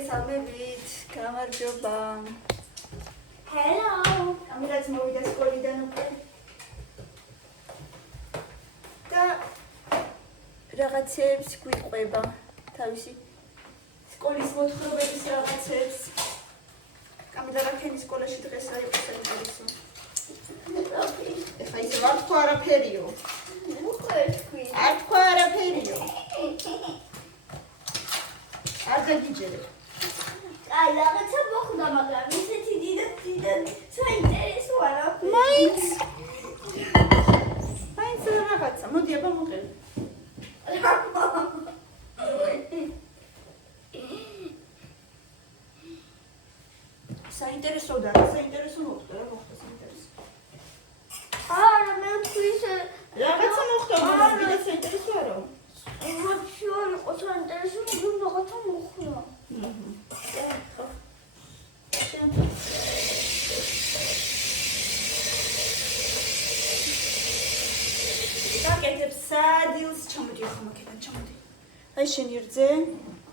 მოგესალმებით, გამარჯობა. Hello. ამირაც მოვიდა სკოლიდან უკვე. და რაღაცებს გვიყვება თავისი სკოლის მოთხრობების რაღაცებს. კამერა რაკენი სკოლაში დღეს რა იყო საინტერესო? ეხლა ისე არ თქვა არაფერიო. არ თქვა არაფერიო. არ გაგიჯერებ. აი, რაღაცა მოხდა, მაგრამ ისეთი დიდად საინტერესო არაფერი. მაინც რაღაცა, მოდი აბა მოყევი. საინტერესო და რა საინტერესო მოხდა, რა მოხდა საინტერესო. არა, მე თქვის რაღაცა მოხდა, მაგრამ კიდევ საინტერესო არა. ვაფშე არ იყო საინტერესო, მაგრამ რაღაცა მოხდა. გაკეთებ სადილს, ჩამოდი ახლა მაქედან, ჩამოდი. აი შენი რძე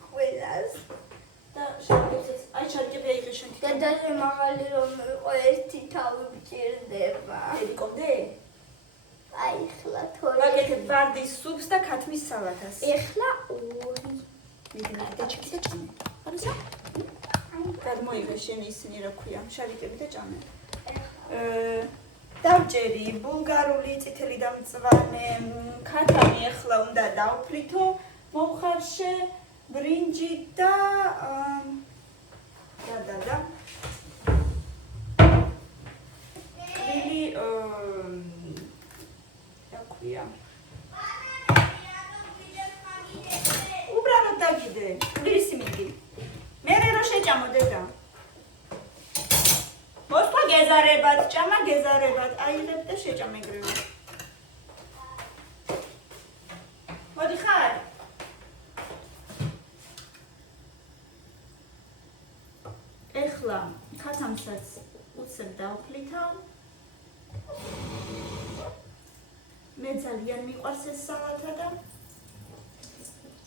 ყველას. და შარკებსაც, აი შარკები აიღე შენ. დედაზე მაღალი რომ იყო ერთი თავი მჭირდება. ედიკომდე? აი, ახლა თორე. გაკეთებ ვარდის სუპს და ქათმის სალათას. ახლა ორი. მიდი და ჩიქი და ჭამე. არასა? გადმოიღე შენ ისინი რა ქვია, შარიკები და ჭამე. დავჭერი ბულგარული წითელი და მწვანე ქათამი ახლა უნდა დავფრითო, მომხარშე ბრინჯი და კრილი რა ქვია. უბრალოდ დაგიდე, კვირის მიდი. მერე რო შეჭამო დედა. მოსვა გეზარებად, ჭამა გეზარებად, აიღებ და შეჭამ ეგრევე. მოდი ხარ? ეხლა ქათამსაც უცებ დავფლითავ. მე ძალიან მიყვარს ეს სალათა და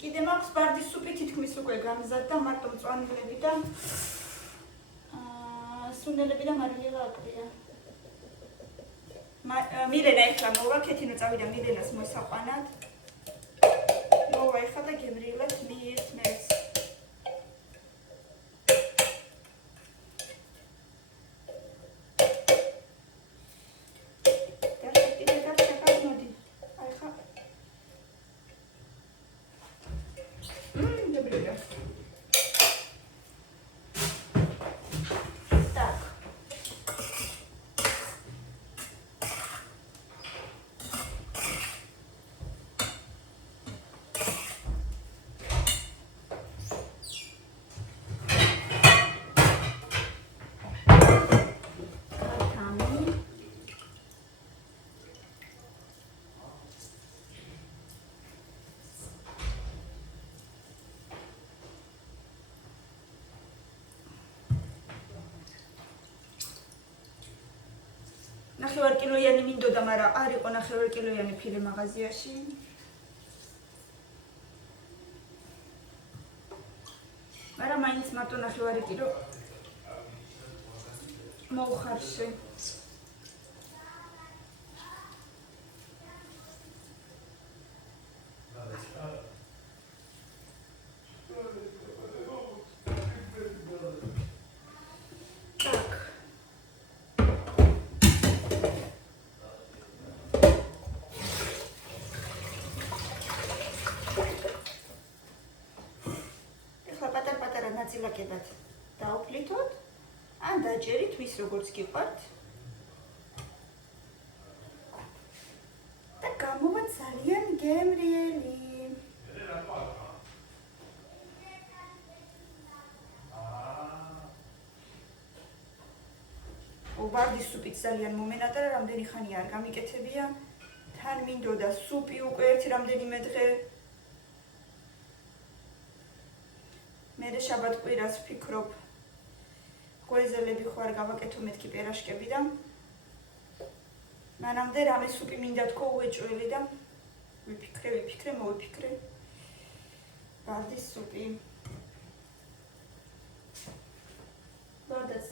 კიდე მაქვს ბარდის სუპი თითქმის უკვე გამზადდა, მარტო მწვანილები და სუნელები და მარილელა აკლია. მილენა ეხლა მოვა, ქეთინო წავიდა მილენას მოსაყვანად. მოვა ეხლა და გემრიელად მიირთმევს. ნახევარკილოიანი მინდოდა, მაგრამ არ იყო ნახევარკილოიანი ფილე მაღაზიაში. მაგრამ მაინც მარტო ნახევარი კილო მოუხარშე. ნაწილაკებად დაუფლითოთ, ან დაჭერით ვის როგორც გიყვართ. და გამოვა ძალიან გემრიელი. ვარდის სუპიც ძალიან მომენატრა, რამდენი ხანი არ გამიკეთებია. თან მინდოდა სუპი უკვე ერთი რამდენიმე დღე. მერე შაბათ კვირას ვფიქრობ გვეზელები ხوار გავაკეთო მეთქი პერაშკები და მანამდე რამე სუპი მინდა თქო უეჭველი და ვიფიქრე მოვიფიქრე ვარდის სუპი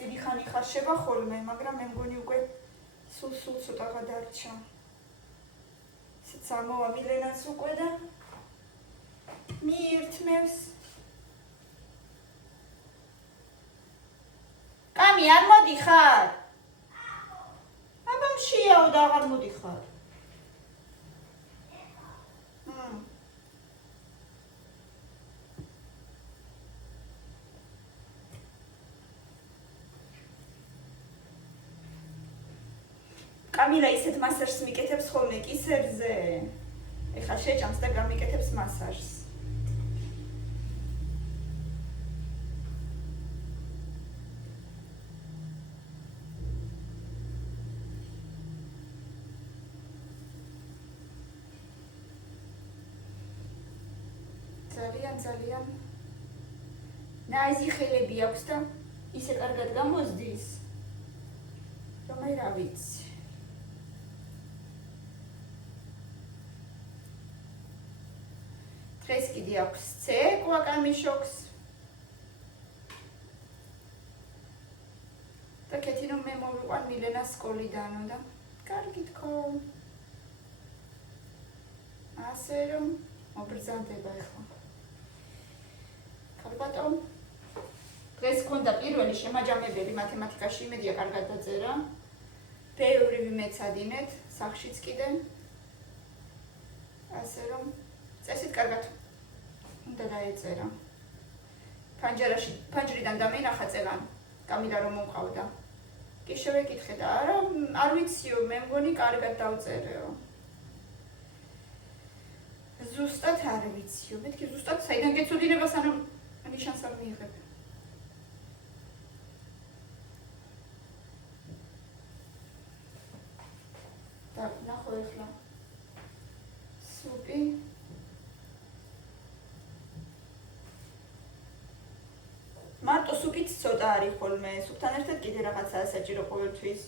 დიდი ხანი ხარშება ხოლმე, მაგრამ მე მგონი უკვე სულ ცოტა გადარჩა. ისეთ ამოვა მილენაც უკვე და მიირთმევს. კამი არ მოდიხარ? აბა მშიაო და აღარ მოდიხარ. კამილა ისეთ მასაჟს მიკეთებს ხოლმე კისერზე. ეხლა შეჭამს და გამიკეთებს მასაჟს. ძალიან ნაიზი ხელები აქვს და ისე კარგად გამოზდის, რომ აი რა ვიცი. დღეს კიდე აქვს ცეკვა კამიშოქს. და კეთი რომ მე მოვიყვან მილენას სკოლიდანო და კარგი თქო. ასე რომ მობრძანდება ახლა. კარგატო. დღეს გქონდა პირველი შემაჯამებელი მათემატიკაში, იმედია კარგად დაწერა. ბევრი ვიმეცადინეთ, სახშიც კიდე. ასე რომ წესით კარგად უნდა დაეწერა. ფანჯრიდან დამენახა წელან, კამილა რომ მომყავდა. კი შევეკითხე და არ ვიციო, მე მგონი კარგად დავწერეო. ზუსტად არ ვიციო, მეთქი ზუსტად საიდან გეცოდინება სანამ ნიშანს არ მიიღებ. და ნახო ეხლა. სუპი. მარტო სუპიც ცოტა არის ხოლმე, სუპთან ერთად კიდე რაღაცაა საჭირო ყოველთვის.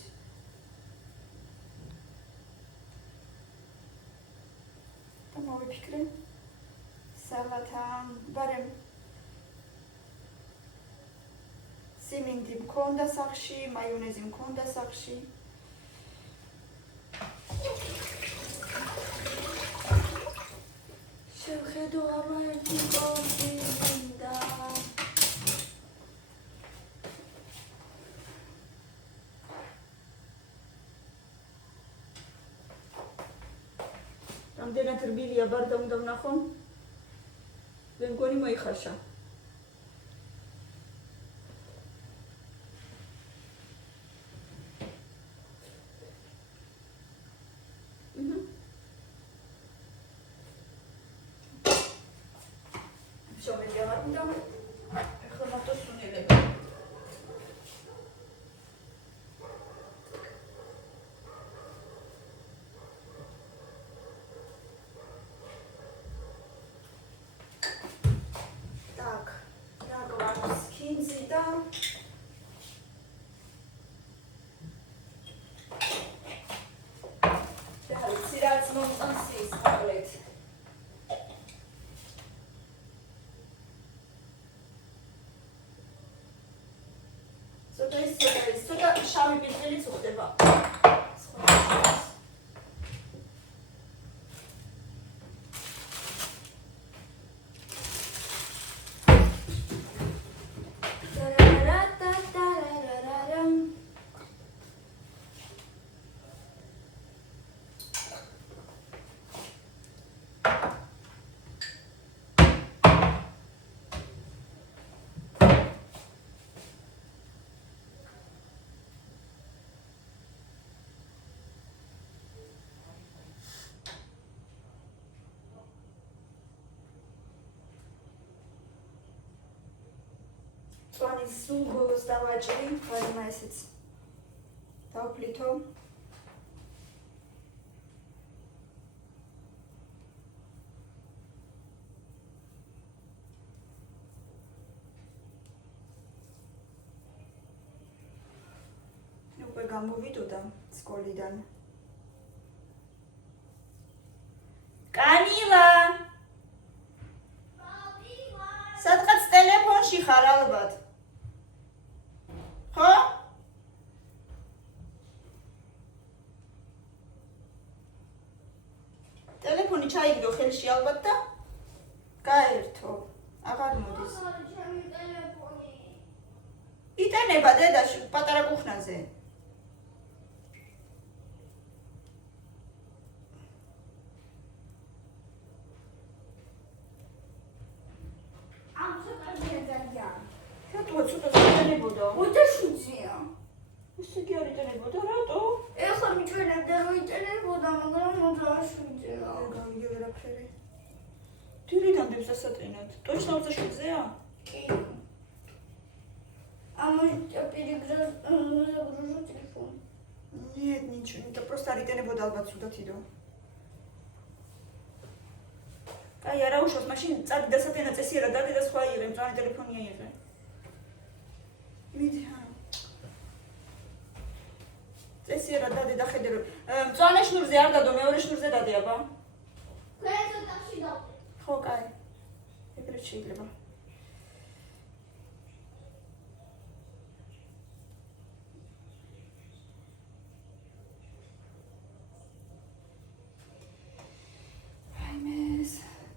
და მოვიფიქრე სალათა, ბარემ სიმინდი მქონდა სახში, მაიონეზი მქონდა სახში. შევხედო აბა ერთი კოპი მინდა. რამდენად რბილია ბარდა უნდა ვნახო? მე მგონი მოიხარშა. შოვიდე ვარ და ეხლა მარტო სუნელები. Так, ნაგვამს კინძი და რაც მომწონს ის მოკლედ. ცოტა შავი პილპილიც უხდება. წვანის სულ ბოლოს დავაჭრი, ვარმა ესეც დავფლითო. უკვე გამოვიდოდა სკოლიდან. კამილა! სადღაც ტელეფონში ხარ ალბათ. ხო? სოფელში ალბათ და გაერთო. აღარ მოდის. ჩემი ტელეფონი. იტანება დედაში პატარა კუხნაზე. ამ ცოტა ძია. რატო ცოტა იტანებოდა? 27-ია. ესე კი არ იტანებოდა, რატო? ეხლა მიჩვენებდა რომ იტანებოდა, მაგრამ 27-ია. გამიგე ვერაფერი. თირიდან დებს დასატრინად. Точно 27-ზეა? კი. А может, я загружу телефон? Нет, ничего. Это просто არიტენებოდა ალბათ სუდათ იდო. აი, არა უშავს, მაშინ წადი დასატრინა წესიერა დადი და სხვა იღე, მწვანე ტელეფონია იღე. მიდი, წესიერა დადი და ხედე რომ მწვანე შნურზე არ დადო, მეორე შნურზე დადი აბა. კრეცოტაში დავდე. ხო, კაი. ეგრეთ შეიძლება.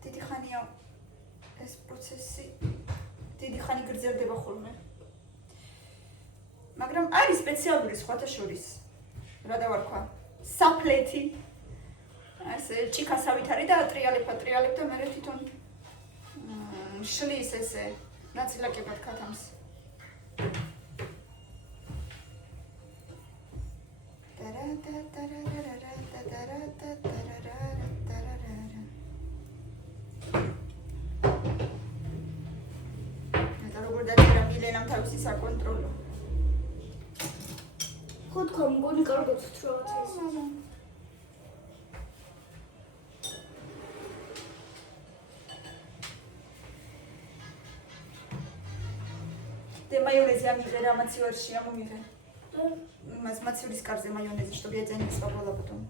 დიდი ხანია ეს პროცესი, დიდი ხანი გრძელდება ხოლმე. მაგრამ არის სპეციალური სხვათა შორის. რა დავარქვა? საფლეთი. ასე ჭიქასავით არის და ატრიალებ და მე თვითონ შლის ესე ნაწილაკებად ქათამს. მილენამ თავისი საკონტროლო. ხო თქვა, მგონი კარგად ვთხოვთ ეს. და მაიონეზი ამიღე რა მაცივარში ამომიღე. მას მაცივრის კარზე მაიონეზი, чтобы я тебя не свобода потом.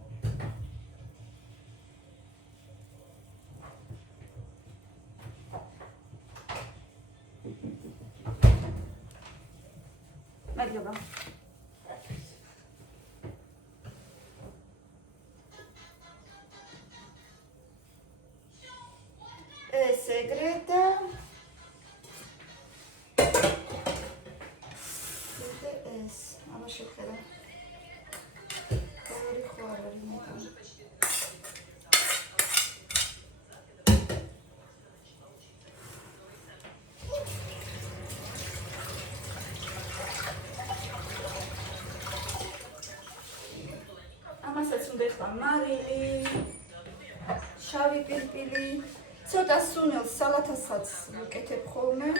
მადლობა. ეს ეგრეთ და ეს აბა შეხედა. ორი ხო არ არის მეტად. ამასაც უნდა ეხლა მარილი, შავი პირპილი, ცოტა სუნელს სალათასაც ვუკეთებ ხოლმე.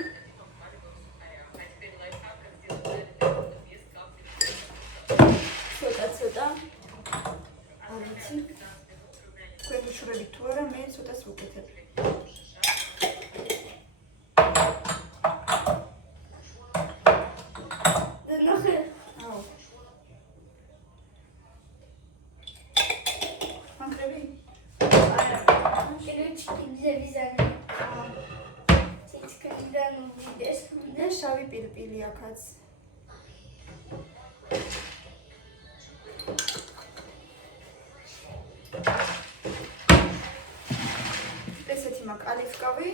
ცოტა. არ ვიცი. თქვენ უშურებით თუ არა, მე ცოტას ვუკეთებ. ნახე. აუ. მანქრები? Телевизор. Цицкалიდან უდიდეს. და შავი პირპილი აქაც. ესეთი მაქვს ალიფკავი.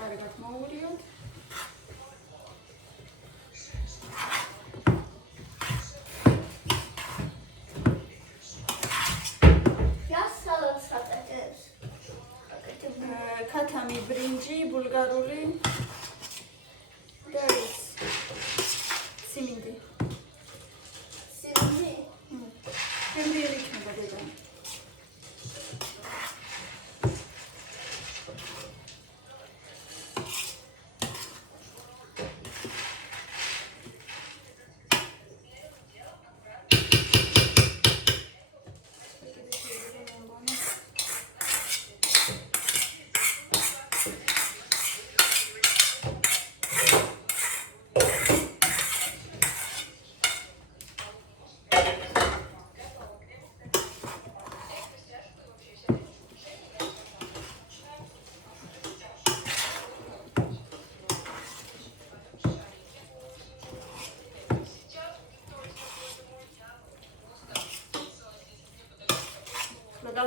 კარგად მოურიოთ. ქათამი, ბრინჯი, ბულგარული და ეს სიმინდი. სიმინდი? შემრიელი იქნება დედა.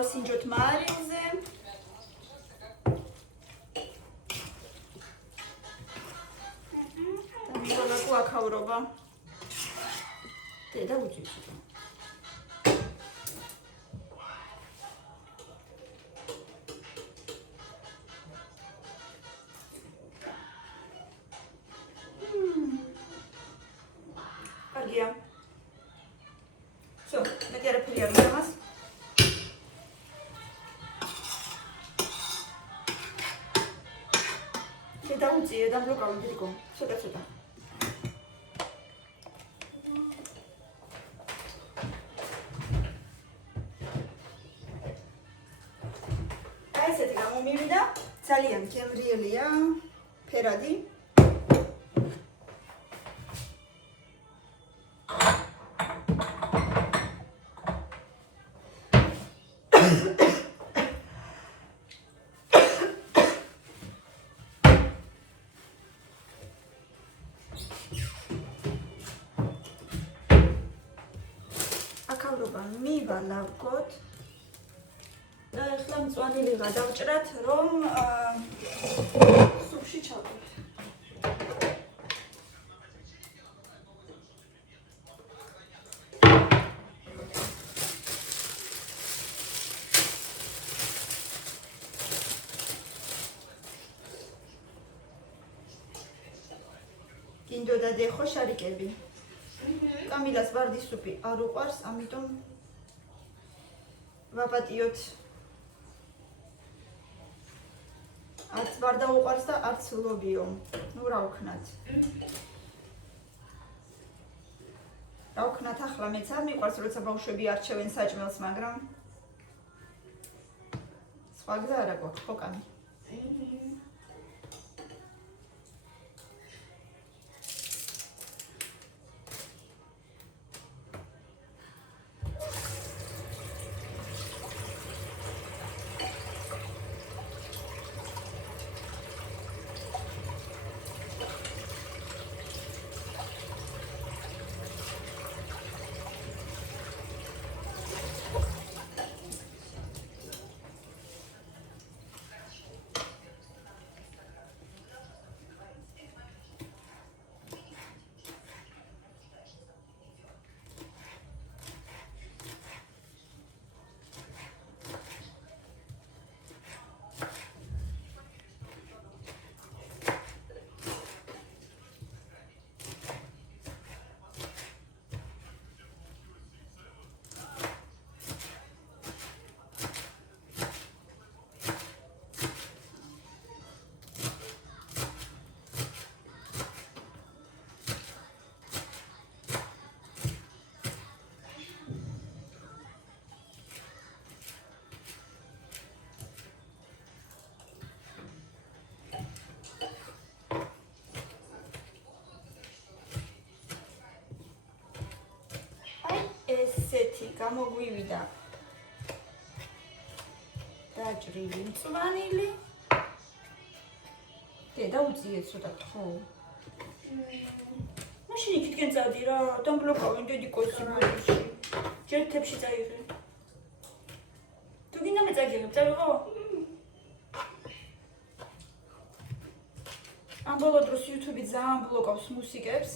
დავსინჯოთ მარილზე. და მიღება გვაქავრობა. დედა უძიებს. კარგია. So, მეტი არაფერი არ უნდა მას. დაუწიე და ბლოკავი დირიკო. ცოტა. აი ესეთი გამომივიდა, ძალიან გემრიელია, ფერადი. მივალავკოთ და ახლა მწვანილი გადავჭრათ, რომ სუფში ჩავდოთ. გინდოდა დეხო შარიკები. კამილას ვარდის სუპი არ უყვარს, ამიტომ ვაპატიოთ. არც ვარ დაუყვარს და არც ლობიო. ნუ რა ვქნათ. რა ვქნათ ახლა მეც არ მიყვარს, როცა ბავშვები არჩევენ საჭმელს, მაგრამ სხვა გზა არ აქვს, ხო კამი? ესეთი გამოგვივიდა დაჭრილი მწვანილი. დედა უწიე ცოტა ხო? მაშინ იქითკენ წავდი რა, დამბლოკავენ დედიკოსი ბოდიში. ჯერ თებში წაიღე. თუ გინდა მე წაგიღებ, წავიღო? ამ ბოლო დროს YouTube-ი ძალიან ბლოკავს მუსიკებს.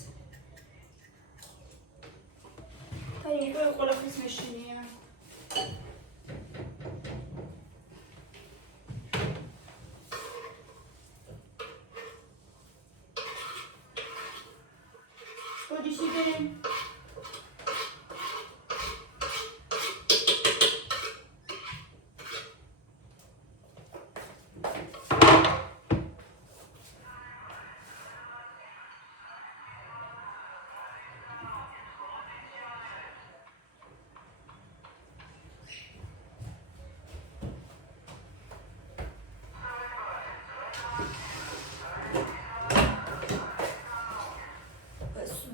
აი, უკვე ყველაფრის მეშინია. ბოდიშიგე.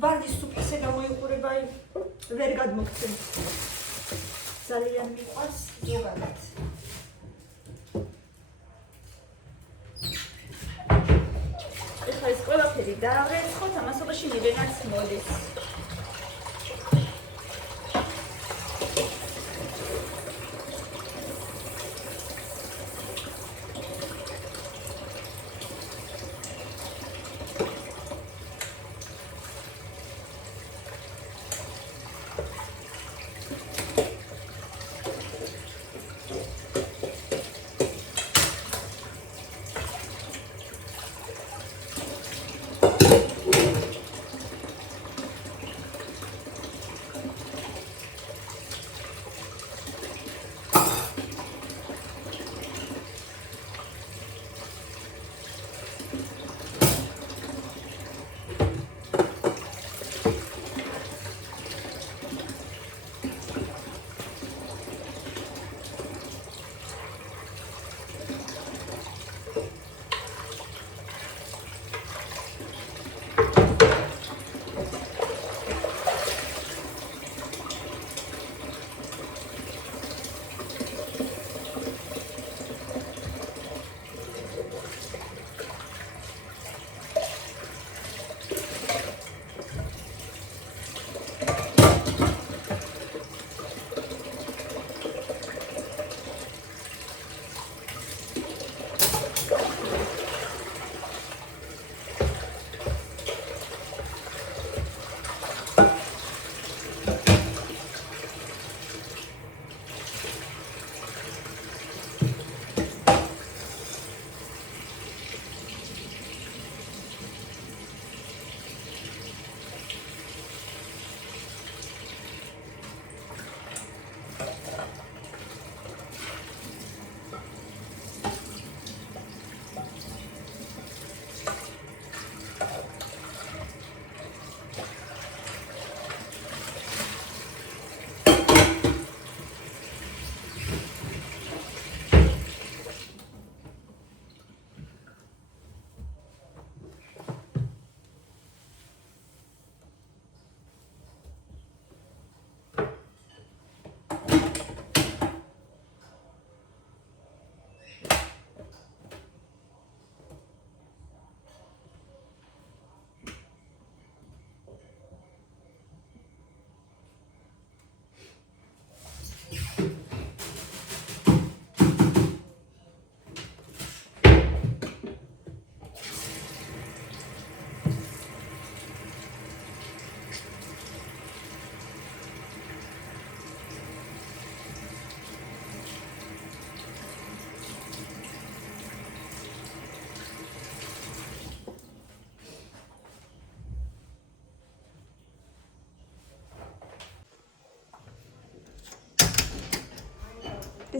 ვარდის სუპისე გამოიყურება, ვერ გადმოგცემ. ძალიან მიყვარს ზოგადად. ეხლა ეს ყველაფერი დავრეცხოთ, ამასობაში მივენაც მოდის.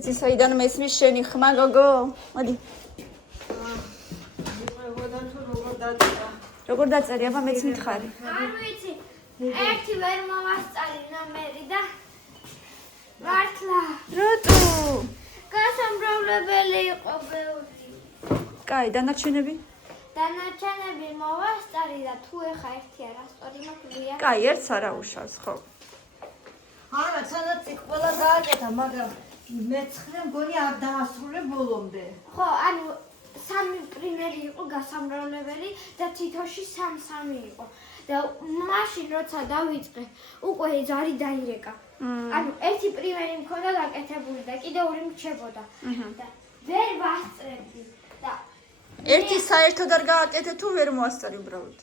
იცი საიდან მესმის შენი ხმა გოგო? მოდი. როგორ დაწერი? აბა მეც მითხარი. არ ვიცი. ერთი ვერ მოვასწარი ნომერი და მართლა რატო? გასამრავლებელი იყო ბევრი. კაი, დანარჩენები? დანარჩენები მოვასწარი და თუ ეხა ერთი არასწორი მაქვს. კაი, ერთს არა უშავს, ხო? არა, სადაც იქ ყველა გააკეთა, მაგრამ მეცხრე მგონი არ დაასრულე ბოლომდე. ხო, ანუ სამი პრიმერი იყო გასამრავლებელი და თითოში სამ-სამი იყო. და მაშინ როცა დავიწყე, უკვე ზარი დაირეკა. ანუ ერთი პრიმერი მქონდა გაკეთებული და კიდე ორი მრჩებოდა. და ვერ ვასწრებდი და ერთი საერთოდ არ გააკეთე თუ ვერ მოასწარი უბრალოდ?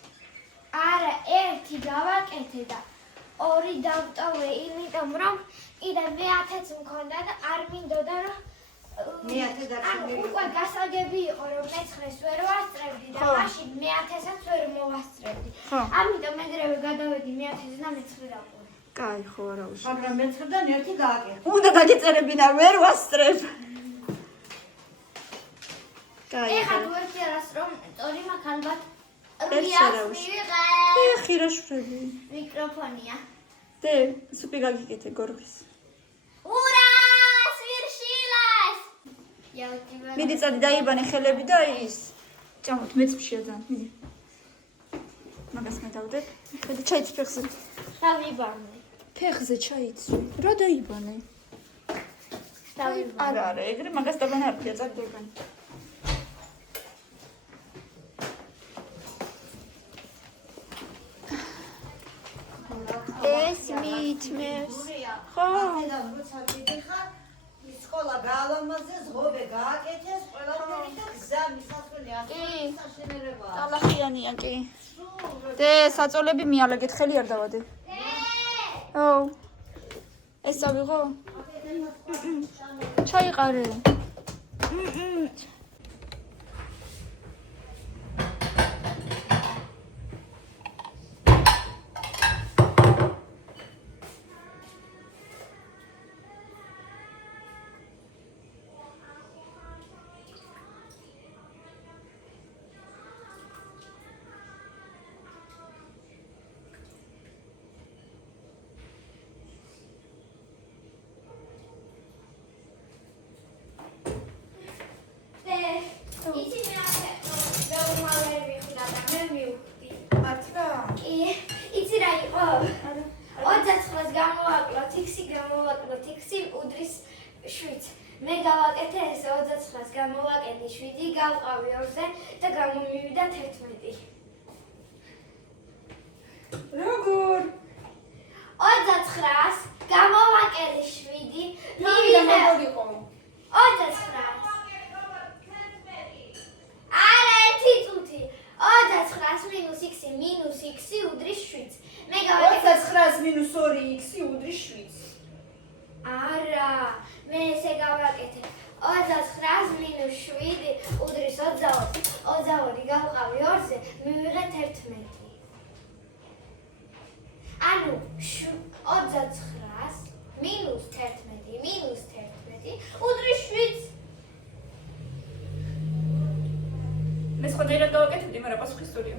არა, ერთი გავაკეთე და ორი დავტოვე, იმიტომ რომ კიდე მეათეც მქონდა და არ მინდოდა რომ მეათე ანუ უკვე გასაგები იყო რომ მეცხრეს ვერ ვასწრებდი და მაშინ მეათესაც ვერ მოვასწრებდი. ამიტომ ეგრევე გადავედი მეათეზე და მეცხრე დავყურე. კაი, ხო, არა უშავს. მაგრამ მეცხრიდან ერთი გააკეთა. უნდა დაგეწერებინა, ვერ ვასწრებ. კაი. ეხლა თუ ერთი არასწრომ სწორი მაქვს ალბათ ერთს არა რიას უშავს. მივიღე. ხირაშვრები. მიკროფონია. დე, სუპი გაგიკეთე გორღის. ურა! სვირშილას! მიდი წადი დაიბანე ხელები და ის. ჭამოთ, მეც მშია ძალიან. მიდი. მაგას მე დავდებ. ხედი ჩაიც ფეხზე. დავიბანე. ფეხზე ჩაიცვი. რა დაიბანე? დავიბანე. არა, ეგრე მაგას დაბანა არ ხია, წადი დაიბანე. ეს მითმევს. ხო. და როცა მიდიხარ, ის სკოლა გაალამაზეს, ღობე გააკეთეს, ყველაფერი და გზა მისასვლელი ასწავლეს საშენერებაა. ტალახიანია კი. დე, საწოლები მიალაგეთ, ხელი არ დავადე. ო. ეს წავიღო? ჩაიყარე. იცი მე ვერ მივხვდა და მე მივხვდი. მართლა? კი, იცი რა იყო? 29-ს გამოვაკლოთ, x-ი გამოვაკლოთ, x-ი უდრის 7. მე გავაკეთე ეს 29-ს გამოვაკეთე 7, გავყავი 2-ზე და გამომივიდა 11. როგორ? 29-ს გამოვაკეთე 7, მივიდა როგორ იყო? 29-ს არა, ერთი წუთი. 29-ს მინუს x-ი მინუს x-ი უდრის 7. მე გავაკეთე 29-ს - 2x-ი უდრის 7. არა, მე ესე გავაკეთე. 29-ს მინუს 7 უდრის 22. 22 გავყავი 2-ზე, მივიღე 11. ანუ 29-ს მინუს 11 მინუს 11 უდრის 7. მე სხვადასხვა გავაკეთებდი, მაგრამ პასუხი სწორია.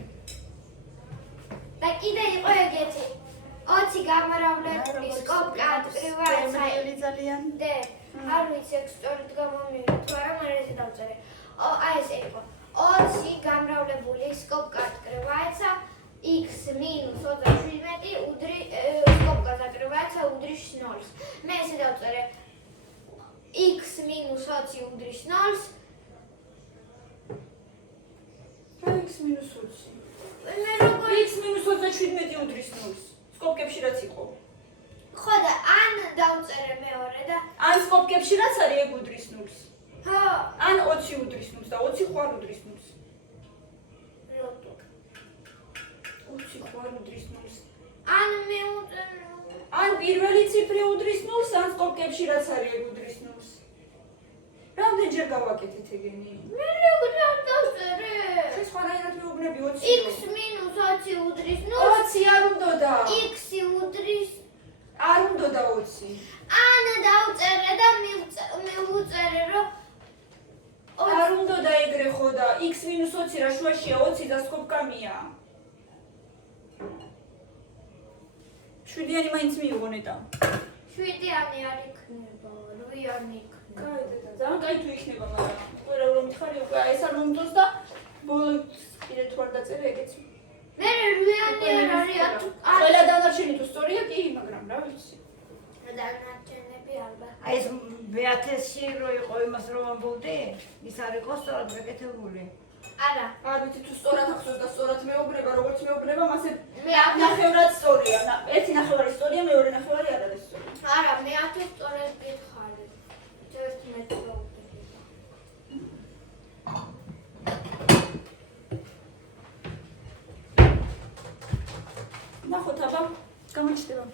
და კიდე იყო ეგეთი 20 გამრავლებული სკოპკა ატკრივაცა ძალიან. დე არ ვიცი ეგ სწორად გამომივიდა თუ არა, მაგრამ ესე დავწერე. აი ესე იყო 20 გამრავლებული სკოპკა ატკრივაცა x - 27 უდრი სკოპკა ატკრივაცა უდრის 0-ს. მე ესე დავწერე x - 20 უდრის 0-ს. x - 20. მე როგორ x - 27 უდრის 0-ს. სკოპკებში რაც იყო. ხო და ან დავწერე მეორე და ან სკოპკებში რაც არის ეგ უდრის 0-ს. ხო ან 20 უდრის 0-ს და 20 ხო არ უდრის 0-ს. როტო 20 ხო არ უდრის 0-ს. ან მე ან პირველი ციფრი უდრის 0-ს, ან სკოპკებში რაც არის ეგ უდრის 0-ს. რამდენჯერ გავაკეთეთ ეგენი? მე როგორ დავწერე ეს სხვანაირად მეუბნები 20. x - 20 უდრის 0-ს 20 არ უნდოდა. x udris არ უნდოდა 20. ან დავწერე და მივუწერე რომ არ უნდა დაიგრე ხო და x-20 რა შუაშია 20 და სკობკამია. 7-იანი მაინც მიიღო ნეტა. 7-იანი არ იქნება, 8-იანი იქნება. კაი დედა, ძალიან კაი თუ იქნება, მაგრამ ყველა რომ მითხარი უკვე აი ეს არ მომწონს და ბოლოს კიდე თუ არ დაწერე ეგეც. მე 8-იანი არ არის. ყველა დანარჩენი თუ სწორია კი, მაგრამ რა ვიცი. დანარჩენები ალბათ. აი ეს ბეათესში რო იყო იმას რომ ამბობდი, ის არ იყო სწორად გაკეთებული. არა. არ ვიცი თუ სწორად ახსოვს და სწორად მეუბნება, როგორც მეუბნება, მასე მე არ ნახევრად სწორია. ერთი ნახევარი სწორია, მეორე ნახევარი არ არის სწორი. არა, მე ათი სწორად გითხარი. ერთ მეტრო ვუდგები. ნახოთ აბა, გამოჩნდება.